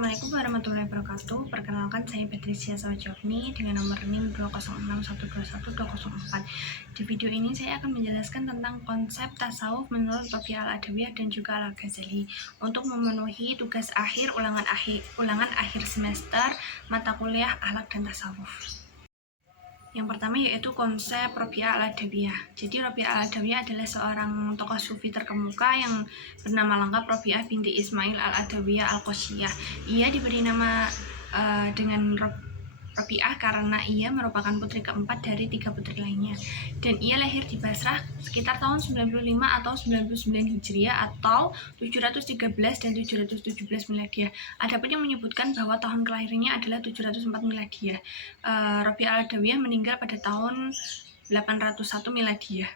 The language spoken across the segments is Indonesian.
Assalamualaikum warahmatullahi wabarakatuh. Perkenalkan, saya Patricia Sawajofni dengan nomor NIM 206121204. Di video ini saya akan menjelaskan tentang konsep tasawuf menurut Rabi'ah Al-Adawiyah dan juga Al-Ghazali untuk memenuhi tugas ulangan akhir semester mata kuliah Akhlak dan Tasawuf. Yang pertama yaitu konsep Rabi'ah Al-Adawiyah. Jadi Rabi'ah Al-Adawiyah adalah seorang tokoh sufi terkemuka yang bernama lengkap Rabi'ah binti Ismail Al-Adawiyah Al-Qosyiyah. Ia diberi nama dengan Rabi'ah karena ia merupakan putri keempat dari 3 putri lainnya. Dan ia lahir di Basrah sekitar tahun 95 atau 99 Hijriah atau 713 dan 717 Miladiah. Adapun yang menyebutkan bahwa tahun kelahirannya adalah 704 Miladiah. Rabi'ah Al-Adawiyah meninggal pada tahun 801 Miladiah.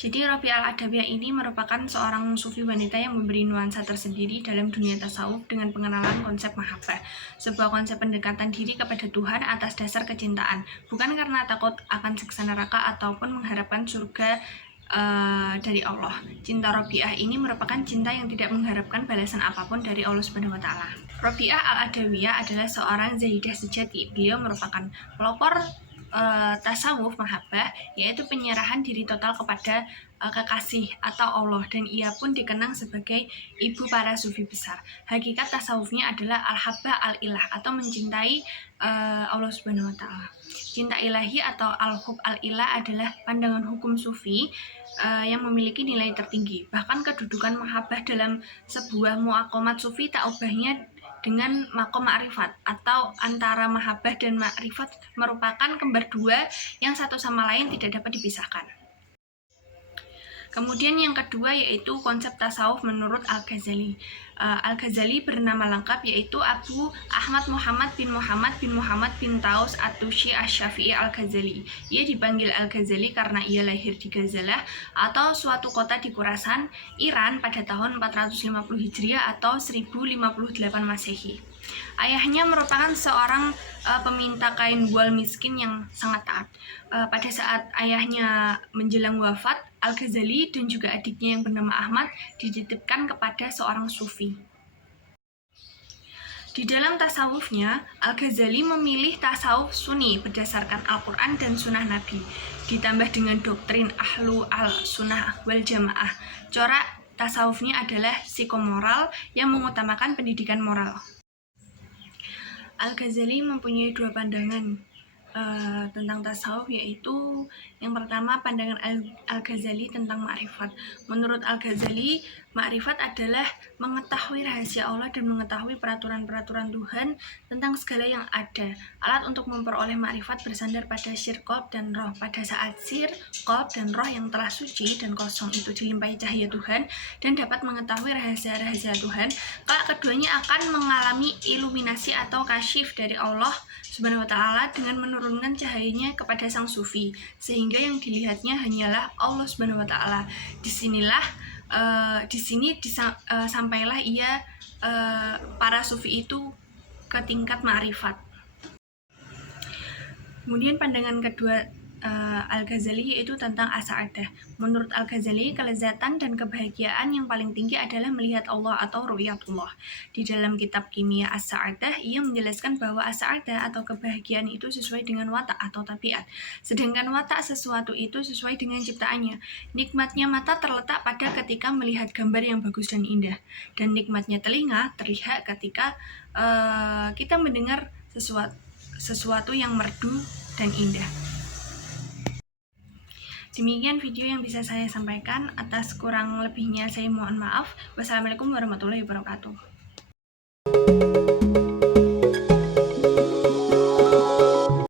Jadi Rabi'ah Al-Adawiyah ini merupakan seorang sufi wanita yang memberi nuansa tersendiri dalam dunia tasawuf dengan pengenalan konsep mahabbah, sebuah konsep pendekatan diri kepada Tuhan atas dasar kecintaan, bukan karena takut akan siksa neraka ataupun mengharapkan surga dari Allah. Cinta Rabi'ah ini merupakan cinta yang tidak mengharapkan balasan apapun dari Allah Subhanahu wa taala. Rabi'ah Al-Adawiyah adalah seorang zahidah sejati. Beliau merupakan pelopor tasawuf mahabbah, yaitu penyerahan diri total kepada kekasih atau Allah, dan ia pun dikenang sebagai ibu para sufi besar. Hakikat tasawufnya adalah al-habbah al-ilah atau mencintai Allah Subhanahu wa taala. Cinta ilahi atau al-hub al-ilah adalah pandangan hukum sufi yang memiliki nilai tertinggi. Bahkan kedudukan mahabbah dalam sebuah muaqamat sufi tak ubahnya dengan maqam ma'rifat, atau antara mahabbah dan ma'rifat merupakan kembar dua yang satu sama lain tidak dapat dipisahkan. Kemudian yang kedua yaitu konsep tasawuf menurut Al-Ghazali. Al-Ghazali bernama lengkap yaitu Abu Ahmad Muhammad bin Taus At-Tushi Asy-Syafi'i Al-Ghazali. Ia dipanggil Al-Ghazali karena ia lahir di Ghazalah atau suatu kota di Khurasan, Iran pada tahun 450 Hijriah atau 1058 Masehi. Ayahnya merupakan seorang peminta kain bual miskin yang sangat taat. Pada saat ayahnya menjelang wafat, Al-Ghazali dan juga adiknya yang bernama Ahmad dititipkan kepada seorang sufi. Di dalam tasawufnya, Al-Ghazali memilih tasawuf sunni berdasarkan Al-Quran dan Sunnah Nabi, ditambah dengan doktrin Ahlu al-Sunnah wal Jamaah. Corak tasawufnya adalah psikomoral yang mengutamakan pendidikan moral. Al-Ghazali mempunyai dua pandangan tentang tasawuf, yaitu yang pertama pandangan Al-Ghazali tentang ma'rifat. Menurut Al-Ghazali, ma'rifat adalah mengetahui rahasia Allah dan mengetahui peraturan-peraturan Tuhan tentang segala yang ada. Alat untuk memperoleh ma'rifat bersandar pada sir qalb dan roh. Pada saat sir qalb dan roh yang telah suci dan kosong itu dilimpahi cahaya Tuhan dan dapat mengetahui rahasia-rahasia Tuhan, kelak keduanya akan mengalami iluminasi atau kasyif dari Allah Subhanahu wa taala dengan menurunkan cahayanya kepada sang sufi, sehingga yang dilihatnya hanyalah Allah Subhanahu wa taala. Sampailah para sufi itu ke tingkat ma'rifat. Kemudian pandangan kedua Al-Ghazali yaitu tentang as-sa'adah. Menurut Al-Ghazali, kelezatan dan kebahagiaan yang paling tinggi adalah melihat Allah atau ru'yatullah. Di dalam kitab Kimia As-Sa'adah, ia menjelaskan bahwa as-sa'adah atau kebahagiaan itu sesuai dengan watak atau tabiat, sedangkan watak sesuatu itu sesuai dengan ciptaannya. Nikmatnya mata terletak pada ketika melihat gambar yang bagus dan indah, dan nikmatnya telinga terlihat ketika kita mendengar sesuatu yang merdu dan indah. Demikian video yang bisa saya sampaikan. Atas kurang lebihnya saya mohon maaf. Wassalamualaikum warahmatullahi wabarakatuh.